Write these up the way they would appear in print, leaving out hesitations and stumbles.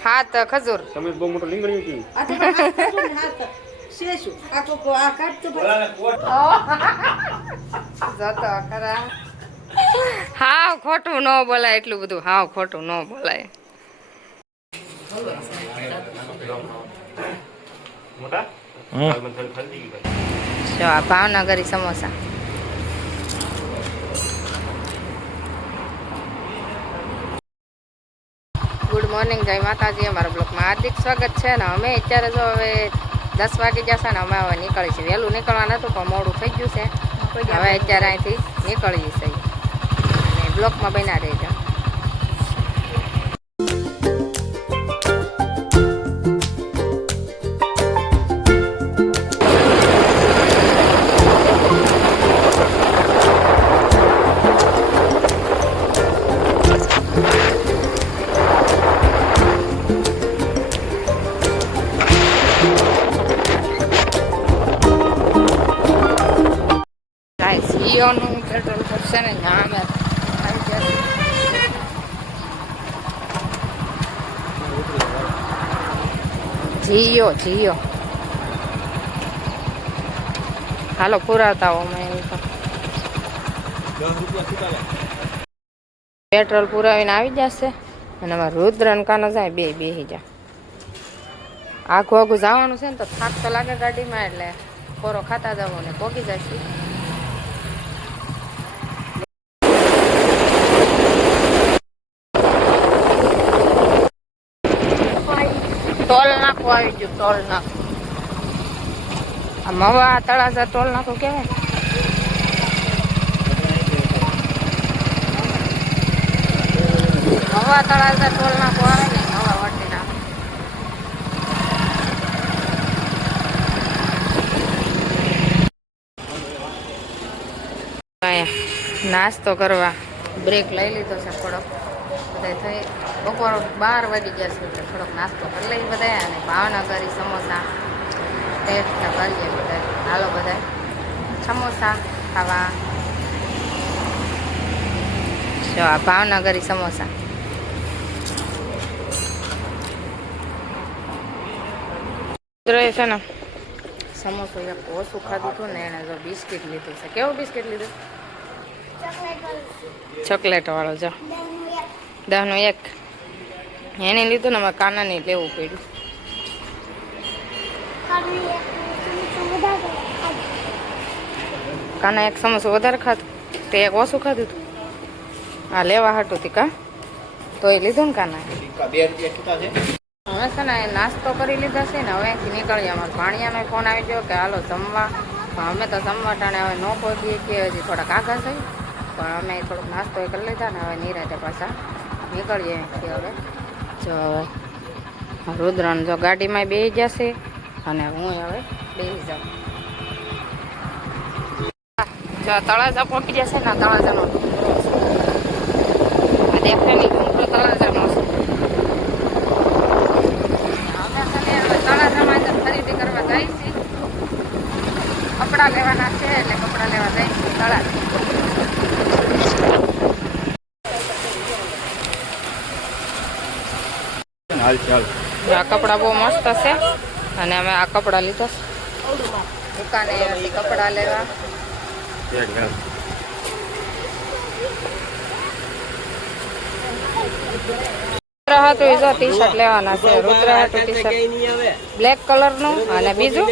હાથ ખજૂર તમે બહુ મોટો લીંગણી હતી જતો ખરા હાવ ખોટું ન બોલાય એટલું બધું હાવ ખોટું ન બોલાય જો આ ભાવનગરી સમોસા ગુડ મોર્નિંગ જય માતાજી અમારા બ્લોકમાં હાર્દિક સ્વાગત છે ને અમે અત્યારે જો હવે 10 વાગી જશે ને અમે હવે નીકળી છે વહેલું નીકળવા નતું પણ મોડું થઈ ગયું છે હવે અત્યારે અહીંથી નીકળીએ છીએ અને બ્લોકમાં બન્યા રહેજો જીઓનું પેટ્રોલ પડશે ને નામ જીઓ હાલો પુરાવતા હો મેં પેટ્રોલ પુરાવીને આવી જશે અને અમારે રુદ્રન કાનો જાય બેહી જા આઘું જવાનું છે ને તો થાક તો લાગે ગાડીમાં એટલે કોરો ખાતા જવું ને પોગી જશે ટોલ નાખું આવી ગયું ટોલ નાખું આ મવા તળાજા ટોલ નાખું કેવાય મવા તળાજા ટોલ નાખું આવે ને મવા વટી નાખું નાસ્તો કરવા બ્રેક લઈ લીધો છે થોડોક બધા થઈ બપોર 12 વાગી ગયા છે એટલે થોડોક નાસ્તો કરી લઈ બધા અને ભાવનગરી સમોસા ટેસ્ટ કરીએ બધા હાલો બધા સમોસા ખાવા જો આ ભાવનગરી સમોસા રહે છે ને સમોસો એક ઓછું ખાધું હતું ને એને જો બિસ્કિટ લીધું છે કેવું બિસ્કિટ લીધું ચોકલેટ વાળો જો 10 નું 1 એને લીધું ને અમારે કાનાને લેવું પડ્યું કાના એક સમોસો વધારે ખાધું તે એક ઓછું ખાધું હતું હા લેવા હાટું હતી કા તો એ લીધું ને કાના હવે છે ને નાસ્તો કરી લીધા છે ને હવે અહીંથી નીકળીએ અમારે ભાણિયાનો ફોન આવી ગયો કે હાલો જમવા અમે તો જમવા ટાણે હવે ન પહોંચીએ કે હજી થોડાક આગળ થઈ પણ અમે થોડોક નાસ્તો કરી લીધા ને હવે નિરાતે પાછા નીકળીએ અહીંથી હવે જો હવે રુદ્રન જો ગાડીમાં બેસી જશે અને હું હવે બેસી જાઉં જો તળાજા પહોંચી જશે ને તળાજાનો દેખાય નહીં ડુંગરો તળાજાનો છે હવે તળાજામાં અંદર ખરીદી કરવા જાય છે કપડાં લેવાના છે એટલે કપડાં લેવા જાય છે તળાજા આ કપડા બહુ મસ્ત છે અને અમે આ કપડા લીધા છે દુકાને કપડા લેવા ટી શર્ટ લેવાના છે રુદ્ર હતું ટી શર્ટ બ્લેક કલર નું અને બીજું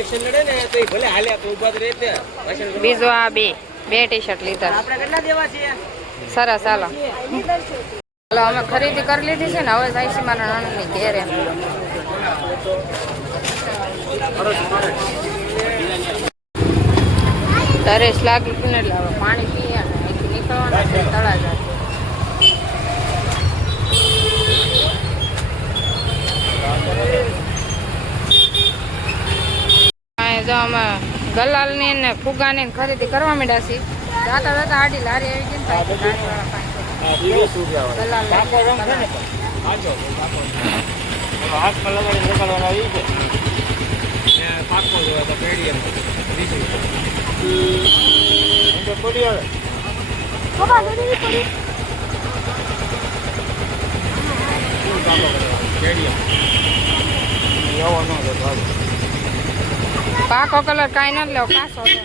આ બે ટી શર્ટ લીધા સરસ હાલો હાલો અમે ખરીદી કરી લીધી છે ને હવે જાય છે મારા નણંદની ઘેરે તરેસ લાગી હતી ને એટલે હવે પાણી પીએ અને અહીંથી નીકળવાના છે તળાજા જો અમે ગલાલની ને ફુગાની ખરીદી કરવા માંડ્યા છીએ જાતા જાતા આડી લારી આવી ગઈ ને પાકો કલર કાંઈ નથી લેવો, કાસો છે.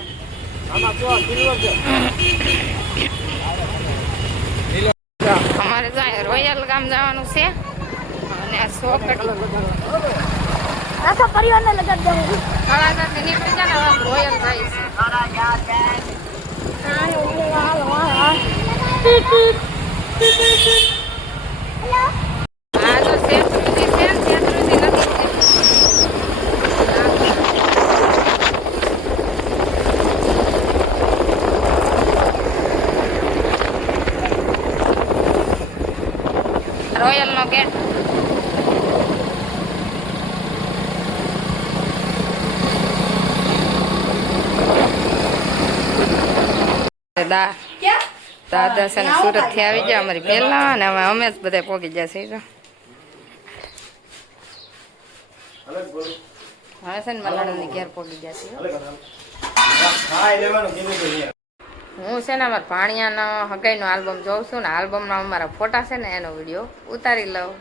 અમારે જાય રોયલ ગામ જવાનું છે અને આ પરિવારને લગાડી દેવું. તળાજાથી નીકળી જાય ને રોયલ થાય છે. હા તો શેત્રુજી છે ને, શેત્રુજી નથી. રોયલ નો ગેટ. દાદા છે ને સુરત થી આવી જાય અમારી પેલા, અને હવે અમે જ બધા પોગી જશે. હવે છે ને મલાણા ની ઘેર પોગી જશે. હું છે ને અમારા ભાણિયાનો હગાઈનો આલ્બમ જોઉં છું ને, આલ્બમના અમારા ફોટા છે ને એનો વિડીયો ઉતારી લઉં.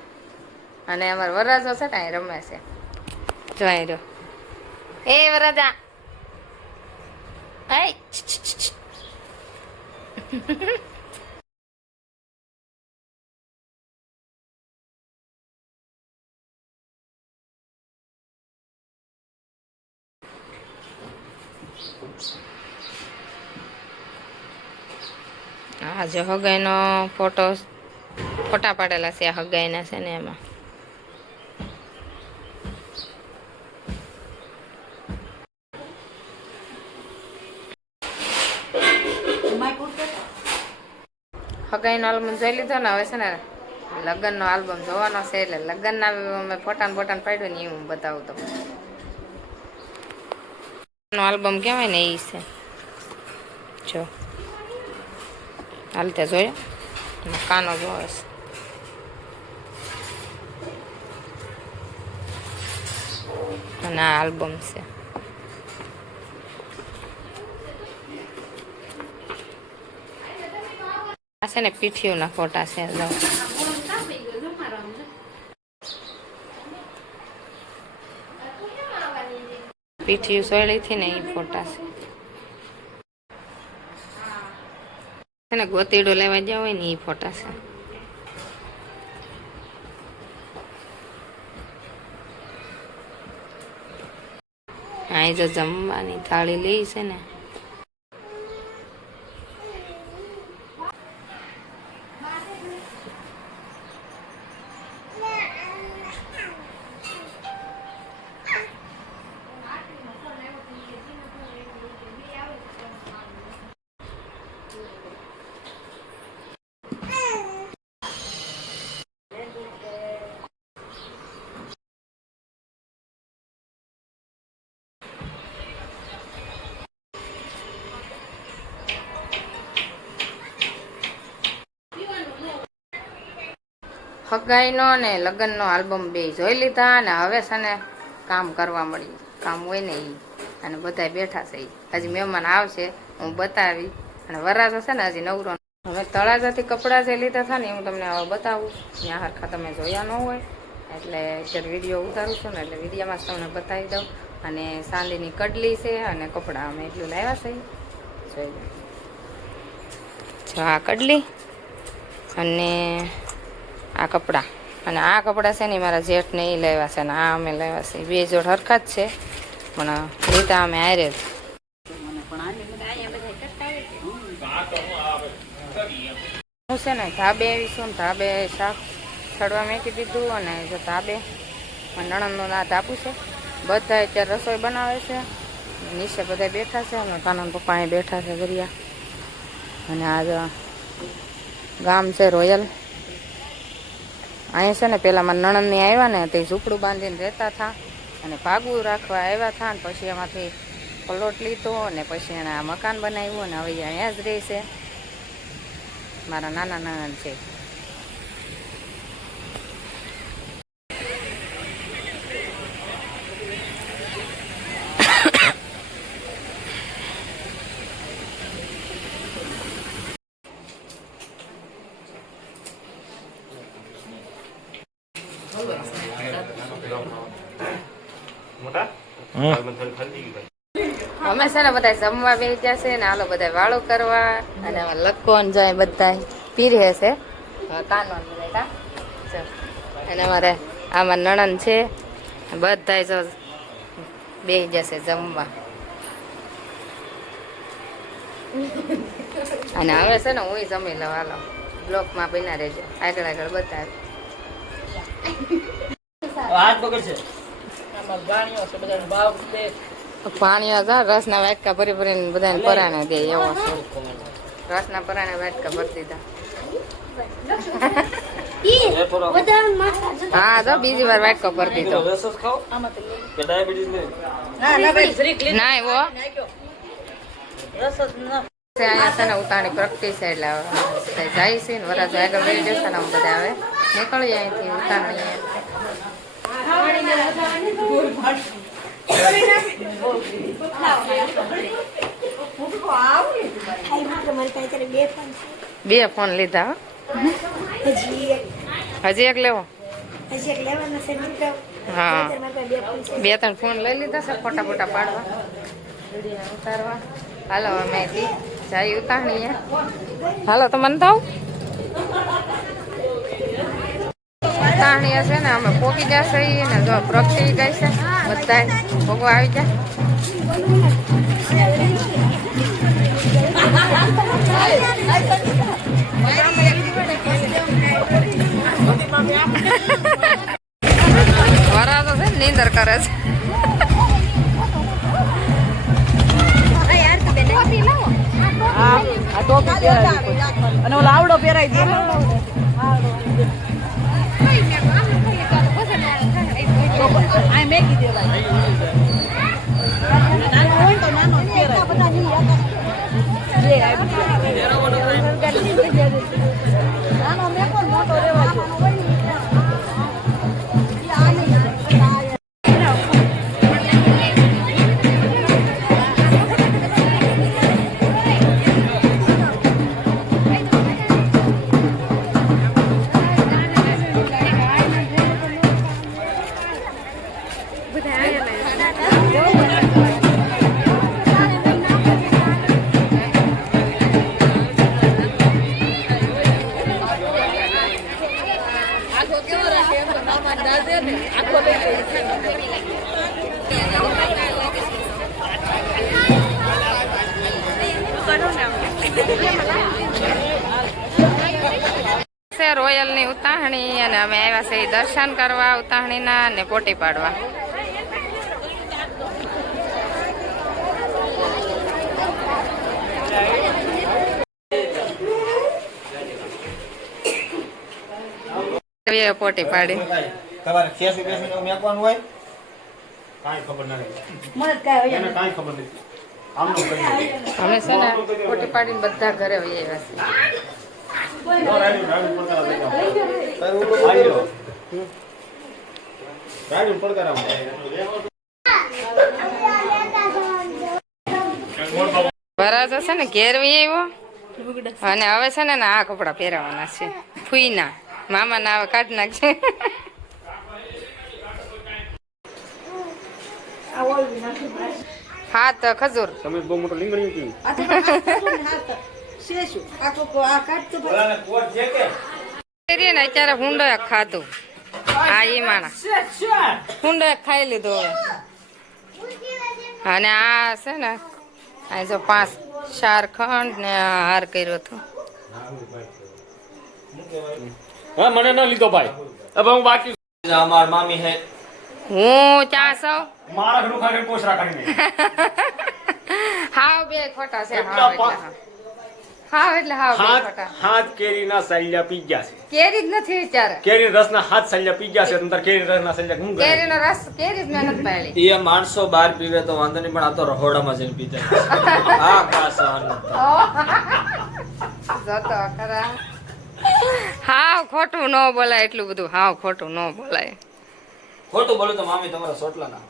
અને અમારા વરરાજો છે ને એ રમે છે, જોઈ રહ્યો. એ વરરાજા, હા જો હગાઈનો ફોટા પાડેલા છે, હગાઈના છે ને એમાં. હગાઈનો આલ્બમ જોઈ લીધો ને, હવે છે ને લગ્નનો આલ્બમ જોવાનો છે, એટલે લગ્નના અમે ફોટા પાડ્યું ને એ હું બતાવું તમને. આલ્બમ કહેવાય ને એ છે, જો હાલતે જોયો કાનો જોવે છે. અને આ આલ્બમ છે. આ છે ને પીઠીઓના ફોટા છે. પીઠીયું સોયડી થી ને એ ફોટા છે ને ગોતીડો લેવા ગયા હોય ને એ ફોટા છે. અહીં જો જમવાની થાળી લઈ છે ને, હગાઈનો ને લગ્નનો આલ્બમ બે જોઈ લીધા અને હવે છે ને કામ કરવા મળી. કામ હોય ને એ, અને બધા બેઠા છે. હજી મહેમાન આવશે, હું બતાવી. અને વરરાજો છે ને હજી નવરો. હવે તળાજાથી કપડાં જે લીધા હતા ને હું તમને હવે બતાવું. ત્યાં હરખા તમે જોયા ન હોય એટલે અત્યારે વિડીયો ઉતારું છું ને, એટલે વિડીયોમાં જ તમને બતાવી દઉં. અને ચાંદીની કડલી છે અને કપડાં અમે એટલું લાવ્યા છે. જોઈ જો આ કડલી અને આ કપડાં. અને આ કપડાં છે ને મારા જેઠને એ લેવા છે ને આ અમે લેવા છે. બે જોડ હરખા જ છે પણ લીધા અમે આરે જ. હું છે ને ધાબે આવીશું ને, ધાબે શાક ચડવા મેકી દીધું. અને જો ધાબે નણંદનું ના ધાબું છે, બધા અત્યારે રસોઈ બનાવે છે. નીચે બધા બેઠા છે, અમે કાનન પપ્પા અહીં બેઠા છે ગરિયા. અને આ ગામ છે રોયલ. અહીંયા છે ને પેલા મારા નણંદની આવ્યા ને તે ઝૂંપડું બાંધીને રહેતા હતા અને ભાગવું રાખવા આવ્યા હતા. ને પછી એમાંથી પ્લોટ લીધો અને પછી એને આ મકાન બનાવ્યું. અને હવે અહીંયા જ રહે છે. મારા નાના નણંદ છે. અમે છે ને બધા જમવા બેસી જશે ને હાલો બધા વાળો કરવા અને લખવાનું જાય બધા પીરે છે કાનવાનું બધા અને અમારે આમાં નણંદ છે બધા જો બેસી જશે જમવા. અને હવે છે ને હું જમી લઉં. હાલો બ્લોકમાં બના રહેજો આગળ આગળ બધા. પાણીઓ રસના વાટકા ભરી ભરીને બધાને પરાણે દે એવો છે. રસના પરાણે વાટકા ભરી દીધા. હા તો બીજી વાર વાટકો ભરી દીધો. ના એવો અહીંયા છે ને ઉતાણી પ્રેક્ટિસ એટલે જાય છે ને વરાજ આગળ રહી જશે ને બધા હવે નીકળીએ અહીંથી ઉતાણીએ. બે ફોન લીધા. હજી એક લેવો? હા 2-3 ફોન લઈ લીધા છે ફોટા ફોટા પાડવા ઉતારવા. હાલો અમે જાય ઉતાણીએ. હાલો તો મને તો ઉતાણીએ છે ને અમે પોકી જશે ને જો પ્રગટી ગઈ છે બધા ભોગો આવી જાય. વરા તો છે ને નીંદર કરે છે. અને ઓલો આવડો પહેરાઈ દે. મેગી દેવાય મોટો રેવા રોયલ ની ઉતાહણી અને અમે આવ્યા છે દર્શન કરવા ઉતાહણી ના ને પોટી પાડવા. પોટી પાડી તમારે ખેસી બેસી મેકવાનું હોય કાંઈ ખબર નથી. મને કાંઈ ખબર નથી. અમે છે ને પોટી પાડીને બધા ઘરે આવ્યા છે. વરાજ છે ને ઘેર આવ્યો અને હવે છે ને આ કપડા પહેરાવાના છે ફૂઈના મામાના હવે કાઢી નાખશે. હાથ ખજૂર તમે બહુ મોટો લીંગડી હતી. અત્યારે હુંડો ખાધું. હા એ માણા હુંડો ખાઈ લીધો હવે. અને આ છે ને આ જો 5-4 ખંડ ને હાર કર્યો હતો. હા મને ન લીધો ભાઈ. હવે હું બાકી અમાર મામી હે હું ચા સૌ મારા ઘણું ખાને પોસરા કરીને હાવ બે ખોટા છે. હાવ એટલે હાવ બે ખોટા. હાથ કેરીના સલ્યા પી ગયા છે. કેરી જ નથી વિચારે. કેરી રસના હાથ સલ્યા પી ગયા છે. અંદર કેરી રસના સલ્યા હું કરે? કેરીનો રસ કેરી જ મહેનત પાડી. એ માણસો બહાર પીવે તો વાંધો નહીં પણ આ તો રહોડામાં જઈને પીતા. આ કાસન જતો ખરા. હાવ ખોટું ન બોલાય એટલું બધું. હાવ ખોટું ન બોલાય. ખોટું બોલું તો મામી તમારા સોટલા ના.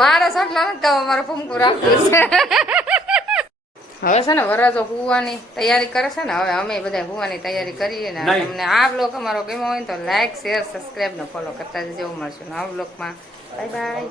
મારા સોટલા નથી કહો મારું ફૂમકું રાખવું છે. હવે છે ને વરરાજો હુવાની તૈયારી કરે છે ને હવે અમે બધા હુવાની તૈયારી કરીએ ને નહીં. તમને આ બ્લોગ અમારો ગમ્યો હોય ને તો લાઈક શેર સબસ્ક્રાઈબ ને ફોલો કરતા જજો મળશું નવા બ્લોગમાં બાય બાય